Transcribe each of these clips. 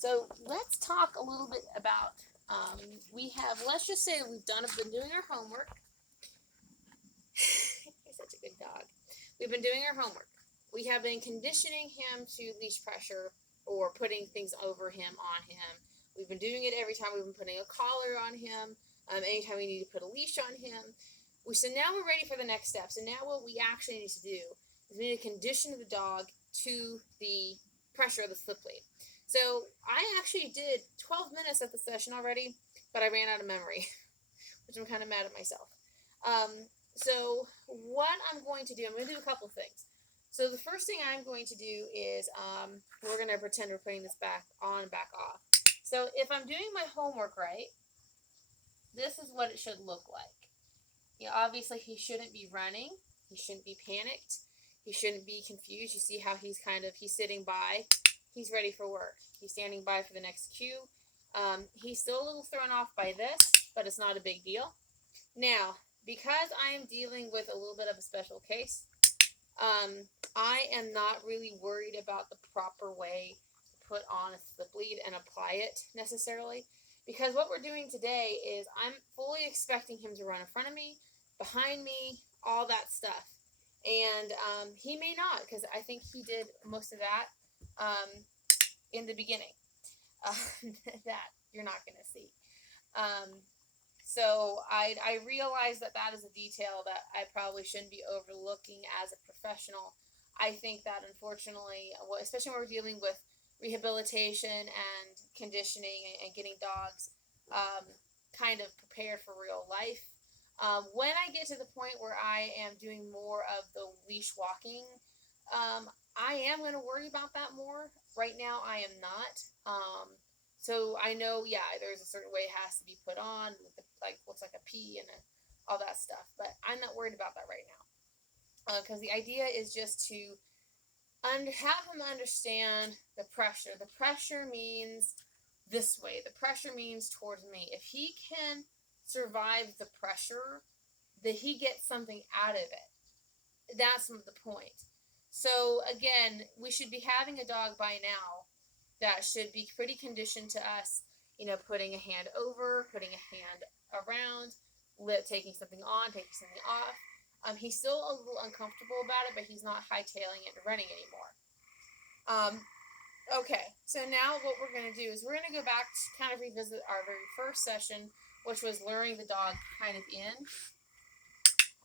So let's talk a little bit about, let's just say we've been doing our homework. He's such a good dog. We've been doing our homework. We have been conditioning him to leash pressure or putting things over him, on him. We've been doing it every time we've been putting a collar on him, anytime we need to put a leash on him. So now we're ready for the next step. So now what we actually need to do is we need to condition the dog to the pressure of the slip lead. So I actually did 12 minutes of the session already, but I ran out of memory, which I'm kind of mad at myself. So what I'm going to do, I'm going to do a couple things. So the first thing I'm going to do is we're going to pretend we're putting this back on and back off. So if I'm doing my homework right, this is what it should look like. Obviously he shouldn't be running. He shouldn't be panicked. He shouldn't be confused. You see how he's sitting by. He's ready for work. He's standing by for the next cue. He's still a little thrown off by this, but it's not a big deal. Now, because I am dealing with a little bit of a special case, I am not really worried about the proper way to put on a slip lead and apply it necessarily. Because what we're doing today is I'm fully expecting him to run in front of me, behind me, all that stuff. And he may not, because I think he did most of that in the beginning. That you're not going to see. So I realize that is a detail that I probably shouldn't be overlooking as a professional. I think that unfortunately, especially when we're dealing with rehabilitation and conditioning and getting dogs kind of prepared for real life, when I get to the point where I am doing more of the leash walking, I am going to worry about that more. Right now, I am not. So I know, there's a certain way it has to be put on, with looks like a P and all that stuff. But I'm not worried about that right now, because the idea is just to have him understand the pressure. The pressure means this way. The pressure means towards me. If he can survive the pressure, that he gets something out of it. That's the point. So again, we should be having a dog by now that should be pretty conditioned to us, putting a hand over, putting a hand around, taking something on, taking something off. He's still a little uncomfortable about it, but he's not hightailing it and running anymore. Okay, so now what we're going to do is we're going to go back to kind of revisit our very first session, which was luring the dog kind of in.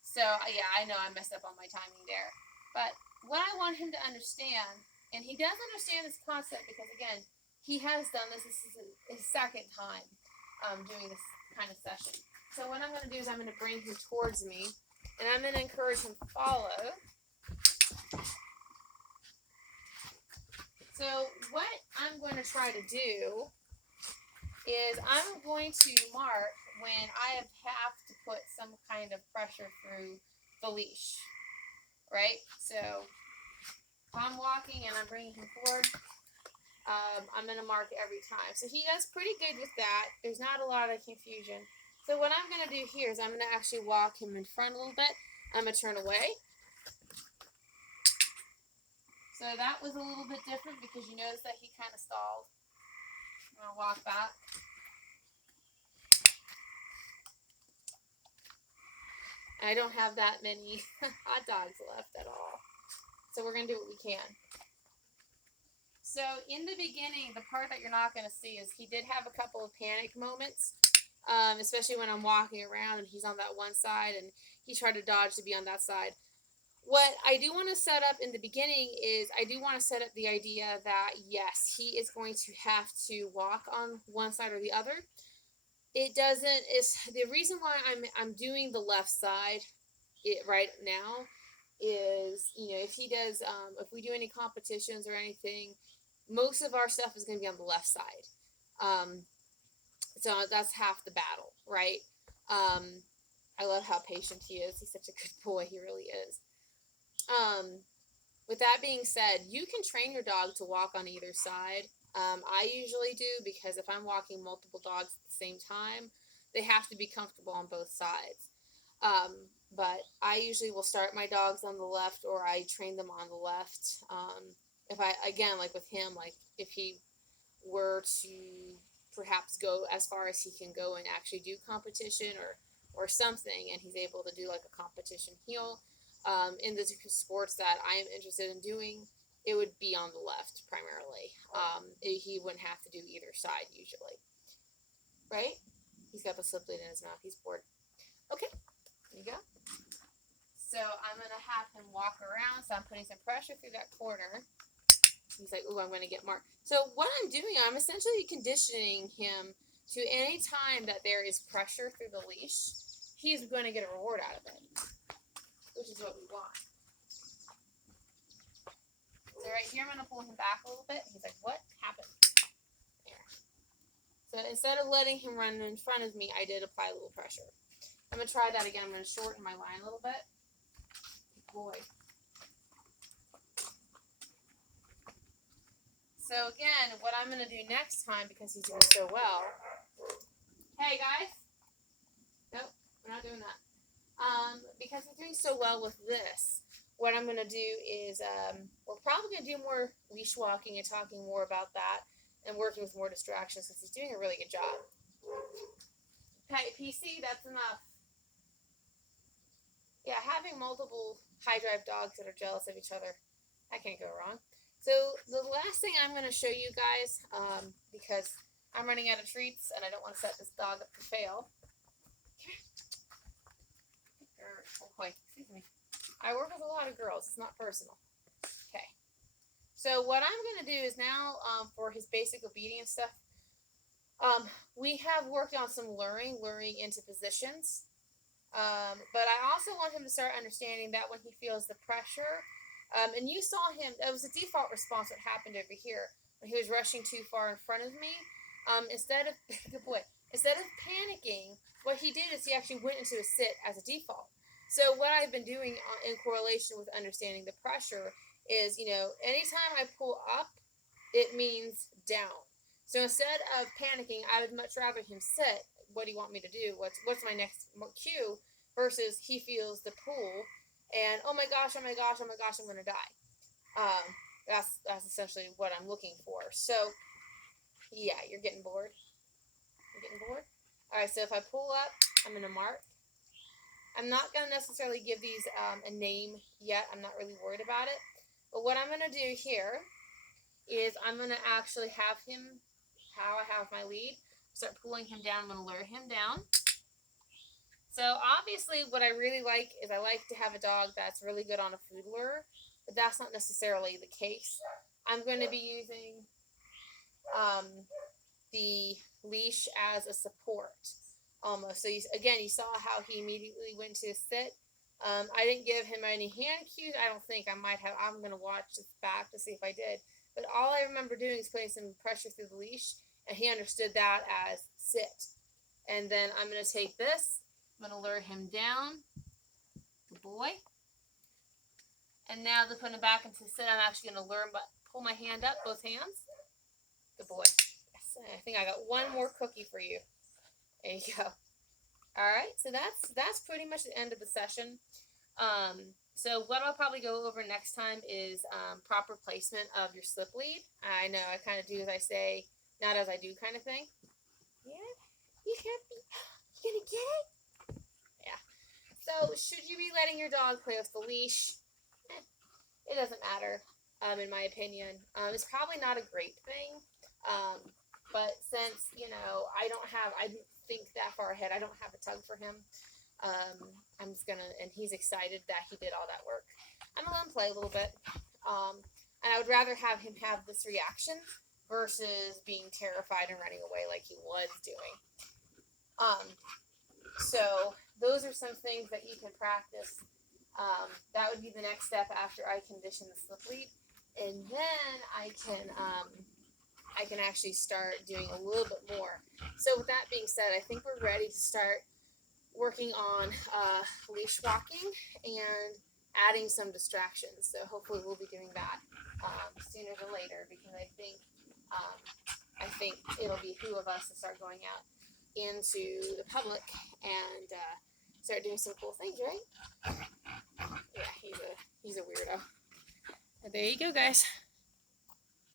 So, I know I messed up on my timing there. But what I want him to understand, and he does understand this concept because, again, he has done this. This is his second time doing this kind of session. So what I'm going to do is I'm going to bring him towards me, and I'm going to encourage him to follow. So what I'm going to try to do is I'm going to mark when I have to put some kind of pressure through the leash, right? So if I'm walking and I'm bringing him forward, I'm going to mark every time. So he does pretty good with that. There's not a lot of confusion. So what I'm going to do here is I'm going to actually walk him in front a little bit. I'm going to turn away. So that was a little bit different because you notice that he kind of stalled. I'm going to walk back. I don't have that many hot dogs left at all. So we're going to do what we can. So in the beginning, the part that you're not going to see is he did have a couple of panic moments, especially when I'm walking around and he's on that one side and he tried to dodge to be on that side. What I do want to set up in the beginning is I do want to set up the idea that, yes, he is going to have to walk on one side or the other. The reason why I'm doing the left side right now is, if he does, if we do any competitions or anything, most of our stuff is going to be on the left side. So that's half the battle, right? I love how patient he is. He's such a good boy. He really is. With that being said, you can train your dog to walk on either side. I usually do because if I'm walking multiple dogs at the same time, they have to be comfortable on both sides. But I usually will start my dogs on the left or I train them on the left. If I, again, like with him, like if he were to perhaps go as far as he can go and actually do competition or something, and he's able to do like a competition heel. In the sports that I am interested in doing, it would be on the left primarily. He wouldn't have to do either side usually. Right? He's got the slip lead in his mouth. He's bored. Okay, there you go. So I'm going to have him walk around. So I'm putting some pressure through that corner. He's like, ooh, I'm going to get marked. So what I'm doing, I'm essentially conditioning him to any time that there is pressure through the leash, he's going to get a reward out of it, which is what we want. So right here, I'm going to pull him back a little bit. He's like, what happened? There. So instead of letting him run in front of me, I did apply a little pressure. I'm going to try that again. I'm going to shorten my line a little bit. Boy. So again, what I'm going to do next time, because he's doing so well. Hey, guys. Nope, we're not doing that. Because he's doing so well with this, what I'm going to do is we're probably going to do more leash walking and talking more about that and working with more distractions since he's doing a really good job. Okay, PC, that's enough. Yeah, having multiple high drive dogs that are jealous of each other, that can't go wrong. So the last thing I'm going to show you guys, because I'm running out of treats and I don't want to set this dog up to fail. Oh boy, excuse me. I work with a lot of girls. It's not personal. Okay. So what I'm going to do is now, for his basic obedience stuff, we have worked on some luring into positions. But I also want him to start understanding that when he feels the pressure, and you saw him, it was a default response what happened over here when he was rushing too far in front of me. Instead of panicking, what he did is he actually went into a sit as a default. So what I've been doing in correlation with understanding the pressure is, anytime I pull up, it means down. So instead of panicking, I would much rather him sit. What do you want me to do? What's my next cue? Versus he feels the pull, and oh my gosh, I'm going to die. That's essentially what I'm looking for. So, yeah, you're getting bored. All right, so if I pull up, I'm going to mark. I'm not going to necessarily give these a name yet. I'm not really worried about it. But what I'm going to do here is I'm going to actually have him, how I have my lead, start pulling him down. I'm going to lure him down. So obviously what I really like is I like to have a dog that's really good on a food lure, but that's not necessarily the case. I'm going to be using the leash as a support almost. So you saw how he immediately went to sit. I didn't give him any hand cues. I don't think I might have. I'm going to watch this back to see if I did. But all I remember doing is putting some pressure through the leash, and he understood that as sit. And then I'm going to take this. I'm going to lure him down. Good boy. And now to put him back into sit, I'm actually going to lure him, but pull my hand up, both hands. Good boy. Yes, I think I got one more cookie for you. There you go. All right, so that's pretty much the end of the session. So what I'll probably go over next time is proper placement of your slip lead. I know I kind of do as I say, not as I do kind of thing. Yeah, you happy? You gonna get it? Yeah. So should you be letting your dog play with the leash? It doesn't matter, in my opinion. It's probably not a great thing, but since, I didn't think that far ahead. I don't have a tug for him. I'm just gonna, and he's excited that he did all that work. I'm gonna let him play a little bit, and I would rather have him have this reaction versus being terrified and running away like he was doing. So those are some things that you can practice. That would be the next step after I condition the slip lead, and then I can actually start doing a little bit more. So with that being said, I think we're ready to start working on leash walking and adding some distractions. So hopefully we'll be doing that sooner than later, because I think it'll behoove of us to start going out into the public and start doing some cool things, right? Yeah, he's a weirdo. There you go, guys.